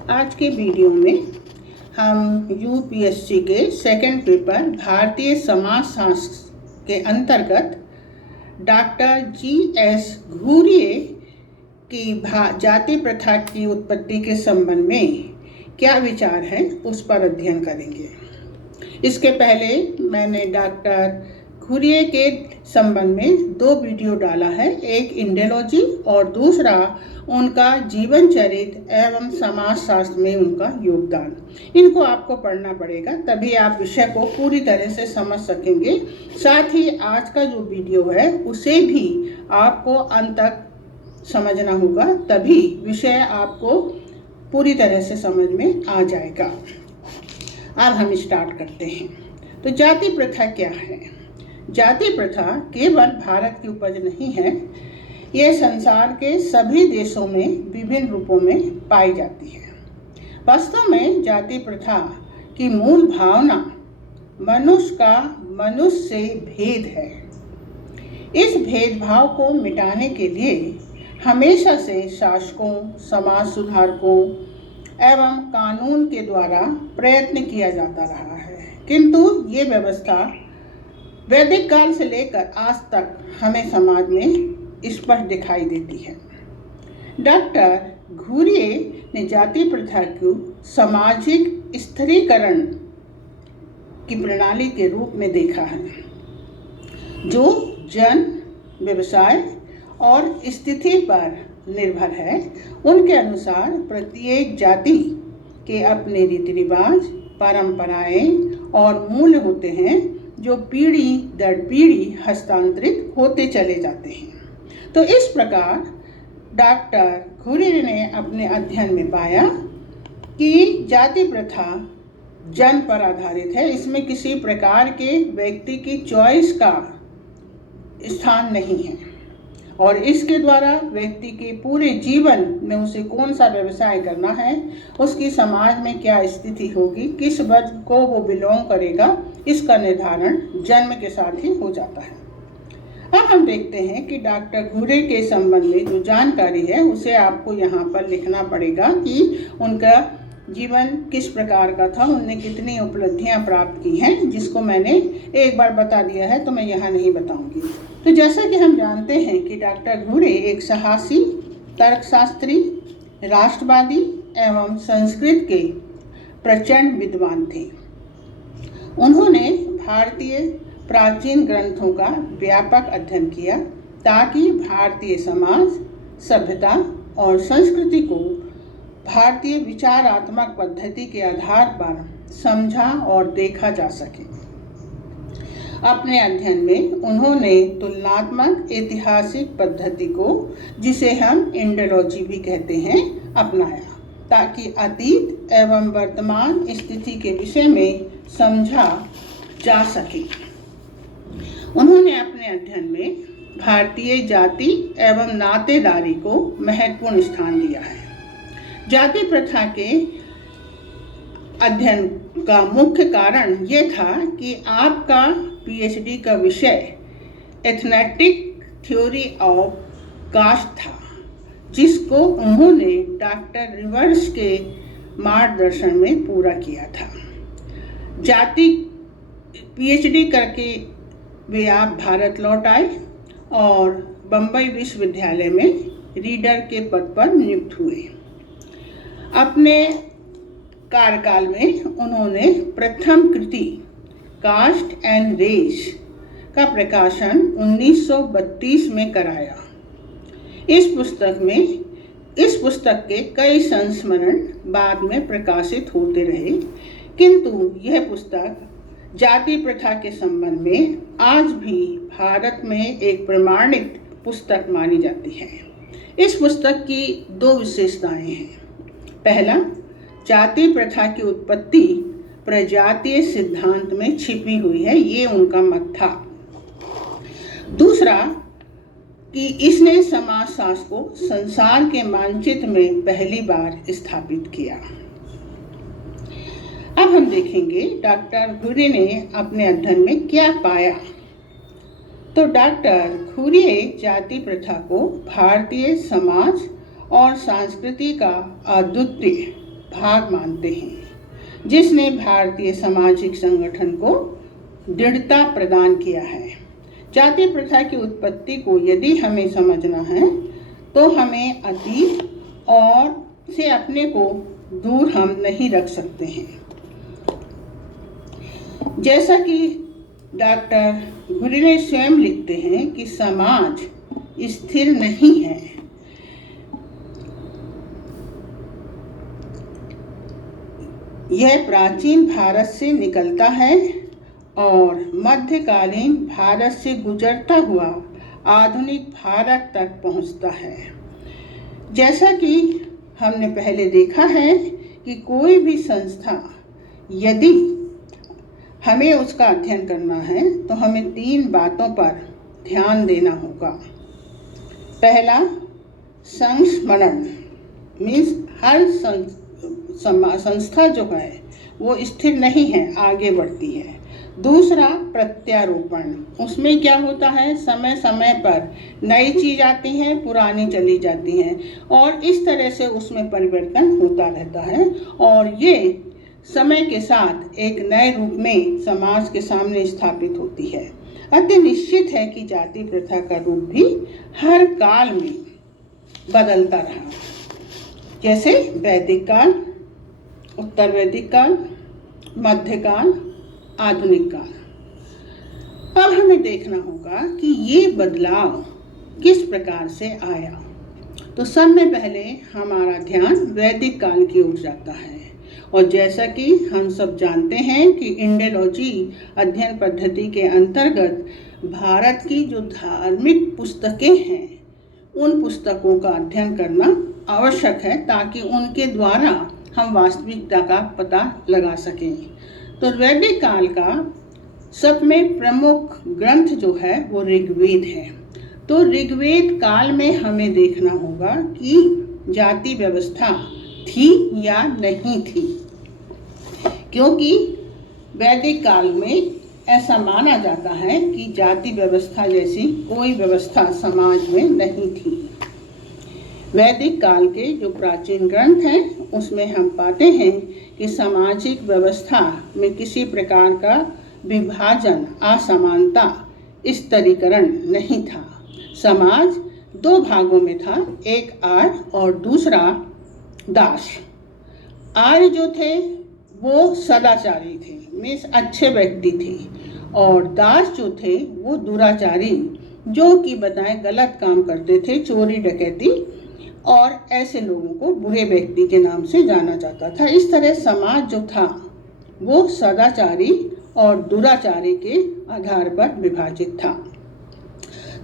आज के वीडियो में हम यूपीएससी के सेकंड पेपर भारतीय समाजशास्त्र के अंतर्गत डॉक्टर जी.एस. घुरिये की जाति प्रथा की उत्पत्ति के संबंध में क्या विचार है उस पर अध्ययन करेंगे। इसके पहले मैंने डॉक्टर घुरिये के संबंध में 2 वीडियो डाला है, एक इंडियोलॉजी और दूसरा उनका जीवन चरित्र एवं समाजशास्त्र में उनका योगदान। इनको आपको पढ़ना पड़ेगा, तभी आप विषय को पूरी तरह से समझ सकेंगे। साथ ही आज का जो वीडियो है उसे भी आपको अंत तक समझना होगा, तभी विषय आपको पूरी तरह से समझ में आ जाएगा। अब हम स्टार्ट करते हैं। तो जाति प्रथा क्या है? जाति प्रथा केवल भारत की उपज नहीं है, ये संसार के सभी देशों में विभिन्न रूपों में पाई जाती है। वास्तव में जाति प्रथा की मूल भावना मनुष्य का मनुष्य से भेद है। इस भेदभाव को मिटाने के लिए हमेशा से शासकों, समाज सुधारकों एवं कानून के द्वारा प्रयत्न किया जाता रहा है, किंतु ये व्यवस्था वैदिक काल से लेकर आज तक हमें समाज में स्पष्ट दिखाई देती है। डॉक्टर घुरिये ने जाति प्रथा को सामाजिक स्थिरीकरण की प्रणाली के रूप में देखा है, जो जन, व्यवसाय और स्थिति पर निर्भर है। उनके अनुसार प्रत्येक जाति के अपने रीति रिवाज, परंपराएं और मूल्य होते हैं, जो पीढ़ी दर पीढ़ी हस्तांतरित होते चले जाते हैं। तो इस प्रकार डॉक्टर घुरिये ने अपने अध्ययन में पाया कि जाति प्रथा जन पर आधारित है, इसमें किसी प्रकार के व्यक्ति की चॉइस का स्थान नहीं है और इसके द्वारा व्यक्ति के पूरे जीवन में उसे कौन सा व्यवसाय करना है, उसकी समाज में क्या स्थिति होगी, किस वर्ग को वो बिलोंग करेगा, इसका निर्धारण जन्म के साथ ही हो जाता है। अब हम देखते हैं कि डॉक्टर घुरिये के संबंध में जो जानकारी है उसे आपको यहाँ पर लिखना पड़ेगा कि उनका जीवन किस प्रकार का था, उनने कितनी उपलब्धियाँ प्राप्त की हैं, जिसको मैंने एक बार बता दिया है तो मैं यहाँ नहीं बताऊँगी। तो जैसा कि हम जानते हैं कि डॉक्टर घुरिये एक साहसी, तर्कशास्त्री, राष्ट्रवादी एवं संस्कृत के प्रचंड विद्वान थे। उन्होंने भारतीय प्राचीन ग्रंथों का व्यापक अध्ययन किया ताकि भारतीय समाज, सभ्यता और संस्कृति को भारतीय विचारात्मक पद्धति के आधार पर समझा और देखा जा सके। अपने अध्ययन में उन्होंने तुलनात्मक ऐतिहासिक पद्धति को, जिसे हम इंडियोलॉजी भी कहते हैं, अपनाया ताकि अतीत एवं वर्तमान स्थिति के विषय में समझा जा सके। उन्होंने अपने अध्ययन में भारतीय जाति एवं नातेदारी को महत्वपूर्ण स्थान दिया है। जाति प्रथा के अध्ययन का मुख्य कारण ये था कि आपका पीएचडी का विषय एथनेटिक थ्योरी ऑफ कास्ट था, जिसको उन्होंने डॉक्टर रिवर्स के मार्गदर्शन में पूरा किया था। जाति पीएचडी करके वे आप भारत लौट आए और बम्बई विश्वविद्यालय में रीडर के पद पर नियुक्त हुए। अपने कार्यकाल में उन्होंने प्रथम कृति कास्ट एंड रेस का प्रकाशन 1932 में कराया। इस पुस्तक के कई संस्मरण बाद में प्रकाशित होते रहे, किंतु यह पुस्तक जाति प्रथा के संबंध में आज भी भारत में एक प्रमाणित पुस्तक मानी जाती है। इस पुस्तक की 2 विशेषताएं हैं। पहला, जाति प्रथा की उत्पत्ति प्रजातीय सिद्धांत में छिपी हुई है, ये उनका मत था। दूसरा कि इसने समाजशास्त्र को संसार के मानचित्र में पहली बार स्थापित किया। अब हम देखेंगे डॉक्टर घुरिये ने अपने अध्ययन में क्या पाया। तो डॉक्टर घुरिये जाति प्रथा को भारतीय समाज और संस्कृति का अद्वितीय भाग मानते हैं, जिसने भारतीय सामाजिक संगठन को दृढ़ता प्रदान किया है। जाति प्रथा की उत्पत्ति को यदि हमें समझना है तो हमें अतीत और से अपने को दूर हम नहीं रख सकते हैं। जैसा कि डॉक्टर घुरिले स्वयं लिखते हैं कि समाज स्थिर नहीं है। यह प्राचीन भारत से निकलता है और मध्यकालीन भारत से गुजरता हुआ आधुनिक भारत तक पहुंचता है। जैसा कि हमने पहले देखा है कि कोई भी संस्था यदि हमें उसका अध्ययन करना है तो हमें 3 बातों पर ध्यान देना होगा। पहला, संस्मरण मीन्स हर संस्था जो है वो स्थिर नहीं है, आगे बढ़ती है। दूसरा, प्रत्यारोपण, उसमें क्या होता है, समय समय पर नई चीज आती है, पुरानी चली जाती है और इस तरह से उसमें परिवर्तन होता रहता है और ये समय के साथ एक नए रूप में समाज के सामने स्थापित होती है। अति निश्चित है कि जाति प्रथा का रूप भी हर काल में बदलता रहा, जैसे वैदिक काल, उत्तर वैदिक काल, मध्यकाल, आधुनिक काल। अब हमें देखना होगा कि ये बदलाव किस प्रकार से आया। तो सब में पहले हमारा ध्यान वैदिक काल की ओर जाता है और जैसा कि हम सब जानते हैं कि इंडोलॉजी अध्ययन पद्धति के अंतर्गत भारत की जो धार्मिक पुस्तकें हैं उन पुस्तकों का अध्ययन करना आवश्यक है ताकि उनके द्वारा हम वास्तविकता का पता लगा सकें। तो वैदिक काल का सब में प्रमुख ग्रंथ जो है वो ऋग्वेद है। तो ऋग्वेद काल में हमें देखना होगा कि जाति व्यवस्था थी या नहीं थी, क्योंकि वैदिक काल में ऐसा माना जाता है कि जाति व्यवस्था जैसी कोई व्यवस्था समाज में नहीं थी। वैदिक काल के जो प्राचीन ग्रंथ हैं उसमें हम पाते हैं कि सामाजिक व्यवस्था में किसी प्रकार का विभाजन, असमानता, स्तरीकरण नहीं था। समाज 2 भागों में था, एक आर्य और दूसरा दास। आर्य जो थे वो सदाचारी थे, मीन्स अच्छे व्यक्ति थे, और दास जो थे वो दुराचारी, जो कि बताएं गलत काम करते थे, चोरी डकैती, और ऐसे लोगों को बुरे व्यक्ति के नाम से जाना जाता था। इस तरह समाज जो था वो सदाचारी और दुराचारी के आधार पर विभाजित था।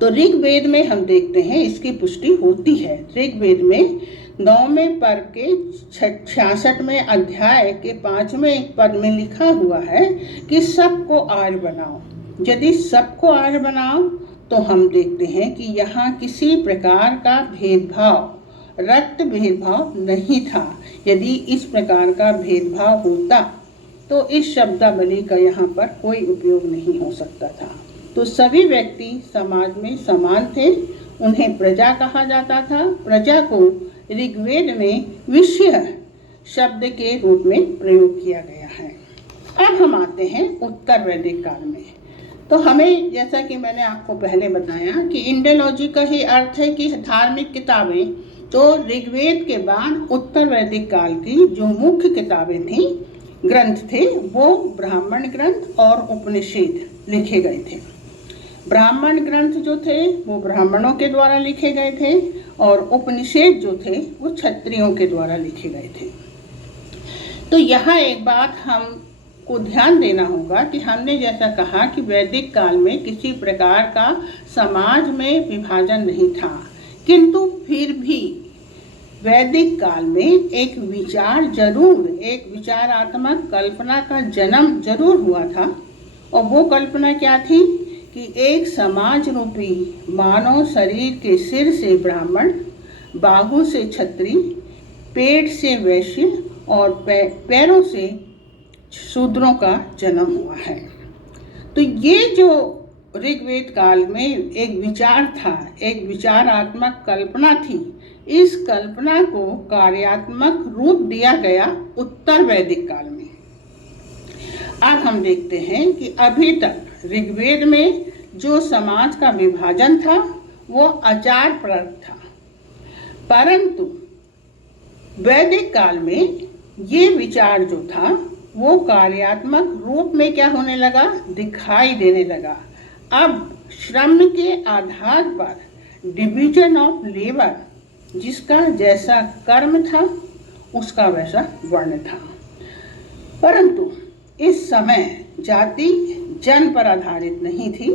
तो ऋग्वेद में हम देखते हैं इसकी पुष्टि होती है। ऋग्वेद में 9वें पर्व के 66वें अध्याय के 5वें पद में लिखा हुआ है कि सबको आर्य बनाओ। यदि सबको आर्य बनाओ तो हम देखते हैं कि यहाँ किसी प्रकार का भेदभाव, रक्त भेदभाव नहीं था। यदि इस प्रकार का भेदभाव होता तो इस शब्दावली का यहाँ पर कोई उपयोग नहीं हो सकता था। तो सभी व्यक्ति समाज में समान थे, उन्हें प्रजा कहा जाता था। प्रजा को ऋग्वेद में विषय शब्द के रूप में प्रयोग किया गया है। अब हम आते हैं उत्तर वैदिक काल में। तो हमें, जैसा कि मैंने आपको पहले बताया कि इंडोलॉजी का ही अर्थ है कि धार्मिक किताबें, तो ऋग्वेद के बाद उत्तर वैदिक काल की जो मुख्य किताबें थीं, ग्रंथ थे, वो ब्राह्मण ग्रंथ और उपनिषद लिखे गए थे। ब्राह्मण ग्रंथ जो थे वो ब्राह्मणों के द्वारा लिखे गए थे और उपनिषद जो थे वो क्षत्रियों के द्वारा लिखे गए थे। तो यहाँ एक बात हमको ध्यान देना होगा कि हमने जैसा कहा कि वैदिक काल में किसी प्रकार का समाज में विभाजन नहीं था, किंतु फिर भी वैदिक काल में एक विचार जरूर, एक विचारात्मक कल्पना का जन्म जरूर हुआ था। और वो कल्पना क्या थी कि एक समाज रूपी मानव शरीर के सिर से ब्राह्मण, बाहु से क्षत्रिय, पेट से वैश्य और पैरों से शूद्रों का जन्म हुआ है। तो ये जो ऋग्वेद काल में एक विचार था, एक विचारात्मक कल्पना थी इस कल्पना को कार्यात्मक रूप दिया गया उत्तर वैदिक काल में। अब हम देखते हैं कि अभी तक ऋग्वेद में जो समाज का विभाजन था वो आचार परक था, परंतु वैदिक काल में ये विचार जो था वो कार्यात्मक रूप में क्या होने लगा, दिखाई देने लगा। अब श्रम के आधार पर डिवीजन ऑफ लेबर, जिसका जैसा कर्म था उसका वैसा वर्ण था। परंतु इस समय जाति जन पर आधारित नहीं थी।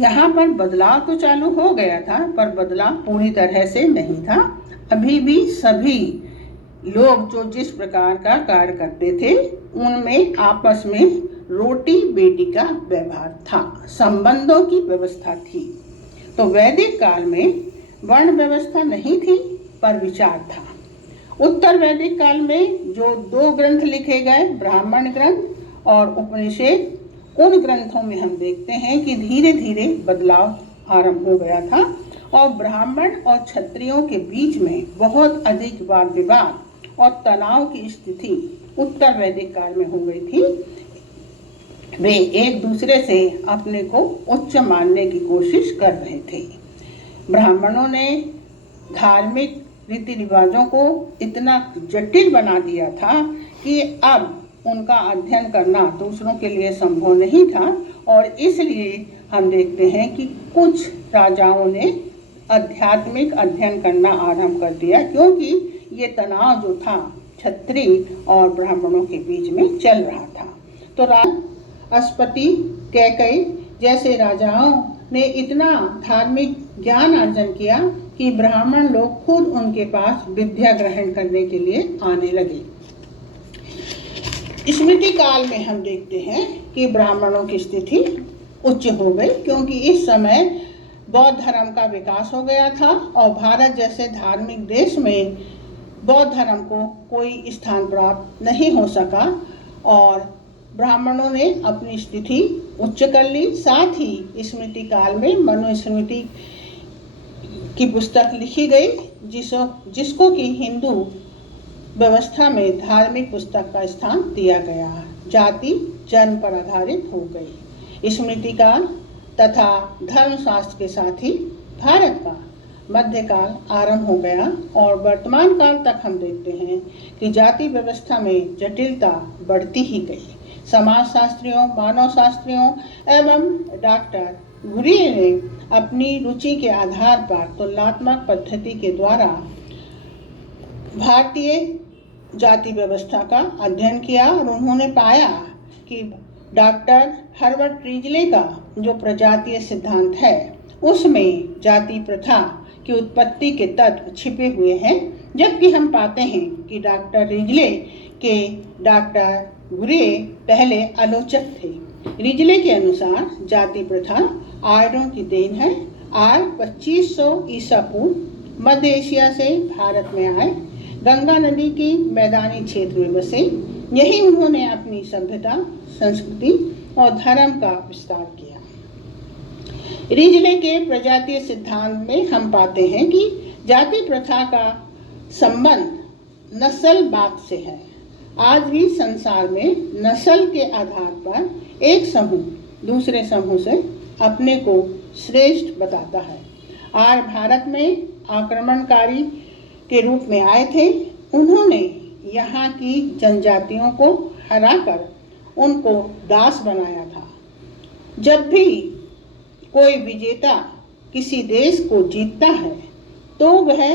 यहाँ पर बदलाव तो चालू हो गया था, पर बदलाव पूरी तरह से नहीं था। अभी भी सभी लोग जो जिस प्रकार का कार्य करते थे उनमें आपस में रोटी बेटी का व्यवहार था, संबंधों की व्यवस्था थी। तो वैदिक काल में वर्ण व्यवस्था नहीं थी, पर विचार था। उत्तर वैदिक काल में जो 2 ग्रंथ लिखे गए, ब्राह्मण ग्रंथ और उपनिषद, उन ग्रंथों में हम देखते हैं कि धीरे धीरे बदलाव आरंभ हो गया था और ब्राह्मण और क्षत्रियों के बीच में बहुत अधिक वाद विवाद और तनाव की स्थिति उत्तर वैदिक काल में हो गई थी। वे एक दूसरे से अपने को उच्च मानने की कोशिश कर रहे थे। ब्राह्मणों ने धार्मिक रीति रिवाजों को इतना जटिल बना दिया था कि अब उनका अध्ययन करना दूसरों के लिए संभव नहीं था और इसलिए हम देखते हैं कि कुछ राजाओं ने आध्यात्मिक अध्ययन करना आरंभ कर दिया, क्योंकि ये तनाव जो था क्षत्रिय और ब्राह्मणों के बीच में चल रहा था। तो अश्वपति, कैकेयी जैसे राजाओं ने इतना धार्मिक ज्ञान अर्जन किया कि ब्राह्मण लोग खुद उनके पास विद्या ग्रहण करने के लिए आने लगे। स्मृति काल में हम देखते हैं कि ब्राह्मणों की स्थिति उच्च हो गई, क्योंकि इस समय बौद्ध धर्म का विकास हो गया था और भारत जैसे धार्मिक देश में बौद्ध धर्म को कोई स्थान प्राप्त नहीं हो सका और ब्राह्मणों ने अपनी स्थिति उच्च कर ली। साथ ही स्मृति काल में मनुस्मृति की पुस्तक लिखी गई, जिसको कि हिंदू व्यवस्था में धार्मिक पुस्तक का स्थान दिया गया। जाति जन पर आधारित हो गई। स्मृति काल तथा धर्मशास्त्र के साथ ही भारत का मध्यकाल आरंभ हो गया और वर्तमान काल तक हम देखते हैं कि जाति व्यवस्था में जटिलता बढ़ती ही गई। समाजशास्त्रियों, मानव शास्त्रियों एवं डॉक्टर घुरिये ने अपनी रुचि के आधार पर तुलनात्मक पद्धति के द्वारा भारतीय जाति व्यवस्था का अध्ययन किया और उन्होंने पाया कि डॉक्टर हर्बर्ट रीजले का जो प्रजातीय सिद्धांत है उसमें जाति प्रथा की उत्पत्ति के तत्व छिपे हुए हैं, जबकि हम पाते हैं कि डॉक्टर रीजले के डॉक्टर घुरिये पहले आलोचक थे। रीजले के अनुसार जाति प्रथा आर्यों की देन है। आर्य 2500 ईसा पूर्व मध्य एशिया से भारत में आए, गंगा नदी की मैदानी क्षेत्र में बसे। यही उन्होंने अपनी सभ्यता, संस्कृति और धर्म का विस्तार किया। रीजले के प्रजातीय सिद्धांत में हम पाते हैं कि जाति प्रथा का संबंध नस्लवाद से है। आज भी संसार में नस्ल के आधार पर एक समूह दूसरे समूह से अपने को श्रेष्ठ बताता है। आर्य भारत में आक्रमणकारी के रूप में आए थे। उन्होंने यहाँ की जनजातियों को हराकर उनको दास बनाया था। जब भी कोई विजेता किसी देश को जीतता है तो वह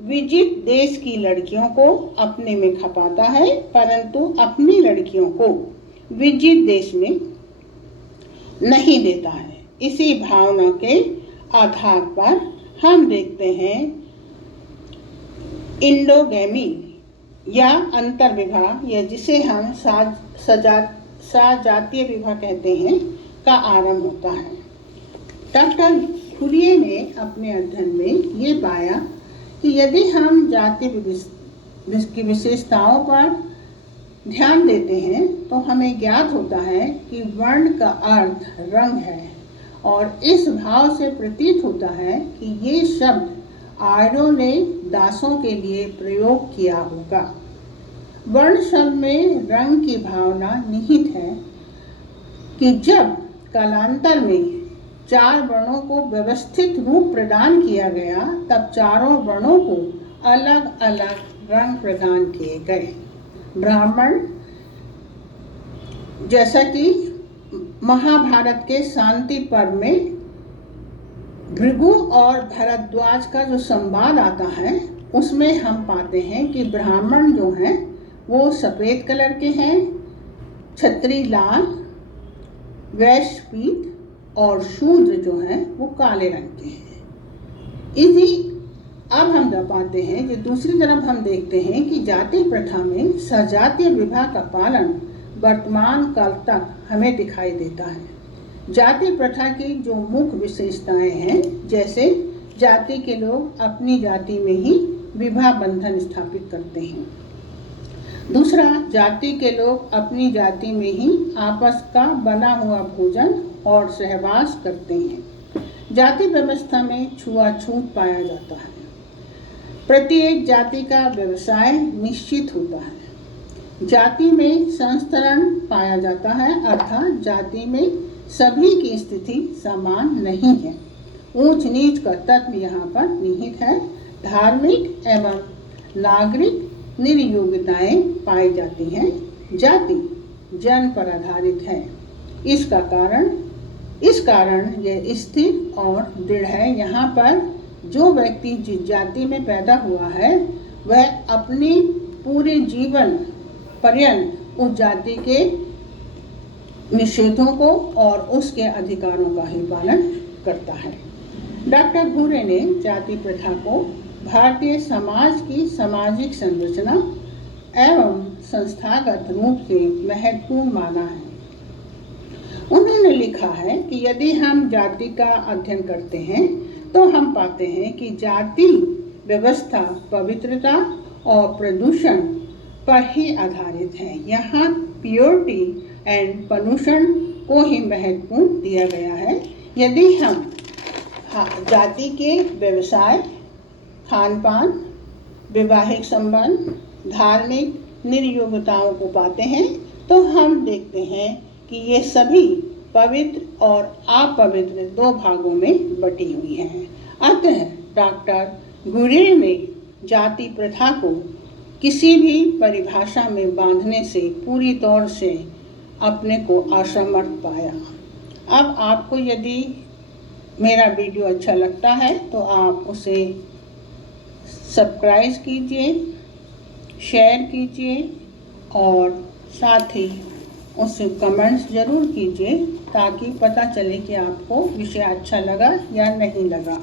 विजित देश की लड़कियों को अपने में खपाता है, परंतु अपनी लड़कियों को विजित देश में नहीं देता है। इसी भावना के आधार पर हम देखते हैं इंडोगैमी या अंतर विवाह, या जिसे हम सजातीय विवाह कहते हैं, का आरंभ होता है। डॉक्टर घुरिये ने अपने अध्ययन में ये पाया कि यदि हम जाति की विशेषताओं पर ध्यान देते हैं तो हमें ज्ञात होता है कि वर्ण का अर्थ रंग है और इस भाव से प्रतीत होता है कि ये शब्द आर्यों ने दासों के लिए प्रयोग किया होगा। वर्ण शब्द में रंग की भावना निहित है कि जब कालांतर में 4 वर्णों को व्यवस्थित रूप प्रदान किया गया तब चारों वर्णों को अलग अलग रंग प्रदान किए गए। ब्राह्मण, जैसा कि महाभारत के शांति पर्व में भृगु और भरद्वाज का जो संवाद आता है उसमें हम पाते हैं कि ब्राह्मण जो हैं वो सफ़ेद कलर के हैं, क्षत्रिय लाल, वैश्य पीत और शूद्र जो हैं वो काले रंग के हैं। इसी अब हम जब पाते हैं कि दूसरी तरफ हम देखते हैं कि जाति प्रथा में सजातीय विवाह का पालन वर्तमान काल तक हमें दिखाई देता है। जाति प्रथा की जो मुख्य विशेषताएं हैं, जैसे जाति के लोग अपनी जाति में ही विवाह बंधन स्थापित करते हैं। दूसरा, जाति के लोग अपनी जाति में ही आपस का बना हुआ भोजन और सहवास करते हैं। जाति व्यवस्था में छुआछूत पाया जाता है। प्रत्येक जाति का व्यवसाय निश्चित होता है। जाति में संस्तरण पाया जाता है, अर्थात जाति में सभी की स्थिति समान नहीं है। ऊंच नीच का तत्व यहाँ पर निहित है। धार्मिक एवं नागरिक निर्योग्यताएं पाई जाती हैं। जाति जन्म पर आधारित है। इस कारण यह स्थिर और दृढ़ है। यहाँ पर जो व्यक्ति जिस जाति में पैदा हुआ है वह अपने पूरे जीवन पर्यंत उस जाति के निषेधों को और उसके अधिकारों का ही पालन करता है। डॉक्टर घुरे ने जाति प्रथा को भारतीय समाज की सामाजिक संरचना एवं संस्थागत रूप से महत्वपूर्ण माना है। उन्होंने लिखा है कि यदि हम जाति का अध्ययन करते हैं तो हम पाते हैं कि जाति व्यवस्था पवित्रता और प्रदूषण पर ही आधारित है। यहाँ प्योरिटी एंड पॉल्यूशन को ही महत्वपूर्ण दिया गया है। यदि हम जाति के व्यवसाय, खान पान, वैवाहिक संबंध, धार्मिक निर्योग्यताओं को पाते हैं तो हम देखते हैं कि ये सभी पवित्र और अपवित्र 2 भागों में बटी हुई हैं। अतः डॉक्टर घुरे ने जाति प्रथा को किसी भी परिभाषा में बांधने से पूरी तौर से अपने को असमर्थ पाया। अब आपको यदि मेरा वीडियो अच्छा लगता है तो आप उसे सब्सक्राइब कीजिए, शेयर कीजिए और साथ ही उससे कमेंट्स ज़रूर कीजिए ताकि पता चले कि आपको विषय अच्छा लगा या नहीं लगा।